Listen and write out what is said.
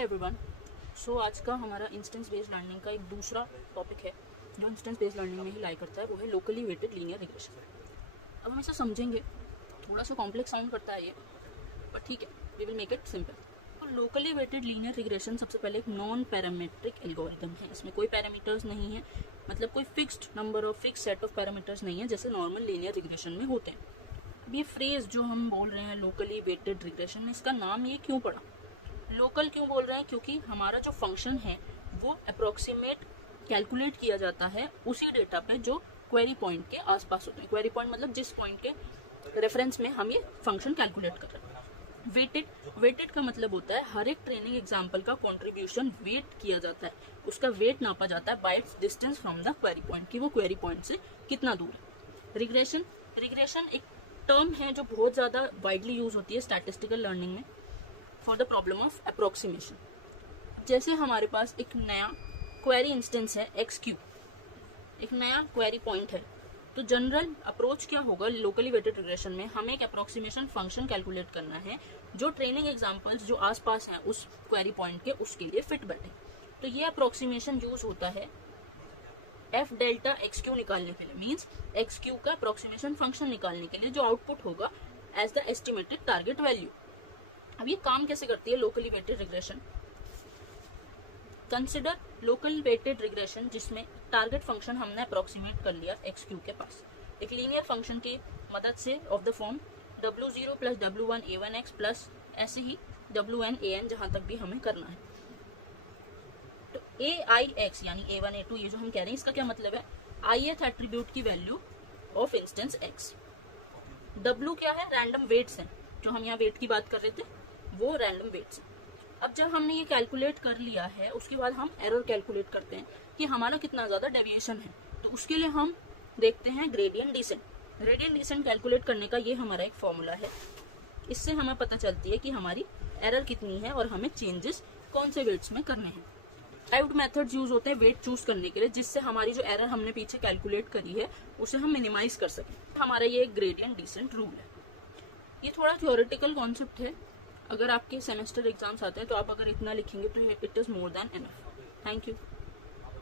Hi everyone. सो आज का हमारा इंस्टेंस बेस्ड लर्निंग का एक दूसरा टॉपिक है जो इंस्टेंस बेस्ड लर्निंग में ही लाई करता है, वो है लोकली वेटेड लीनियर रिग्रेशन। अब हम इसे समझेंगे, थोड़ा सा कॉम्प्लेक्स साउंड करता है ये, पर ठीक है, we will make it simple. तो लोकली वेटेड लीनियर रिग्रेशन सबसे पहले एक नॉन पैरामीट्रिक एल्गोरिथम है। इसमें कोई पैरामीटर्स नहीं है, मतलब कोई फिक्स्ड नंबर और फिक्स सेट ऑफ पैरामीटर्स नहीं है जैसे नॉर्मल लीनियर रिग्रेशन में होते हैं। अब ये फ्रेज जो हम बोल रहे हैं लोकली वेटेड रिग्रेशन, इसका नाम ये क्यों पड़ा? लोकल क्यों बोल रहे हैं? क्योंकि हमारा जो फंक्शन है वो अप्रोक्सीमेट कैलकुलेट किया जाता है उसी डेटा पे जो क्वेरी पॉइंट के आसपास होते हैं। क्वेरी पॉइंट मतलब जिस पॉइंट के रेफरेंस में हम ये फंक्शन कैलकुलेट कर रहे हैं। वेटेड का मतलब होता है हर एक ट्रेनिंग एग्जाम्पल का कॉन्ट्रीब्यूशन वेट किया जाता है, उसका वेट नापा जाता है bye it's distance from the query point, कि वो क्वेरी पॉइंट से कितना दूर है। रिग्रेशन एक टर्म है जो बहुत ज़्यादा वाइडली यूज होती है स्टैटिस्टिकल लर्निंग में for the problem of approximation. जैसे हमारे पास एक नया क्वेरी इंस्टेंस है एक्स क्यू, एक नया क्वेरी पॉइंट है, तो जनरल अप्रोच क्या होगा लोकली वेटेड रिग्रेशन में? हमें एक अप्रोक्सीमेशन फंक्शन कैलकुलेट करना है जो ट्रेनिंग एग्जांपल्स जो आसपास हैं उस क्वेरी पॉइंट के, उसके लिए फिट बैठे। तो ये अप्रोक्सीमेशन यूज होता है एफ डेल्टा एक्स क्यू निकालने के लिए, मीन्स एक्स क्यू का अप्रोक्सीमेशन फंक्शन निकालने के लिए जो आउटपुट होगा as the estimated target value. अब ये काम कैसे करती है locally weighted regression? Consider local weighted regression जिसमें टारगेट फंक्शन हमने अप्रोक्सीमेट कर लिया एक्स क्यू के पास एक लीनियर फंक्शन की मदद से of the form w0 plus w1 a1x plus ऐसे ही wn an जहां तक भी हमें करना है। तो aix यानी a1 a2 ये जो हम कह रहे हैं इसका क्या मतलब है? ith एट्रीब्यूट की value of instance x। w क्या है? रैंडम वेट्स हैं, जो हम यहाँ वेट की बात कर रहे थे वो रैंडम वेट्स हैं। अब जब हमने ये कैलकुलेट कर लिया है उसके बाद हम एरर कैलकुलेट करते हैं कि हमारा कितना ज़्यादा डेविएशन है, तो उसके लिए हम देखते हैं gradient descent. Gradient descent calculate करने का ये हमारा एक फॉर्मूला है, इससे हमें पता चलती है कि हमारी एरर कितनी है और हमें चेंजेस कौन से वेट्स में करने हैं। ड्राइव्ड मेथड्स यूज होते हैं वेट चूज करने के लिए, जिससे हमारी जो एरर हमने पीछे कैलकुलेट करी है उसे हम मिनिमाइज कर सकें। हमारा ये एक ग्रेडियंट डिसेंट रूल है। ये थोड़ा थ्योरेटिकल कॉन्सेप्ट है, अगर आपके सेमेस्टर एग्जाम्स आते हैं तो आप अगर इतना लिखेंगे तो it is more than enough. Thank you.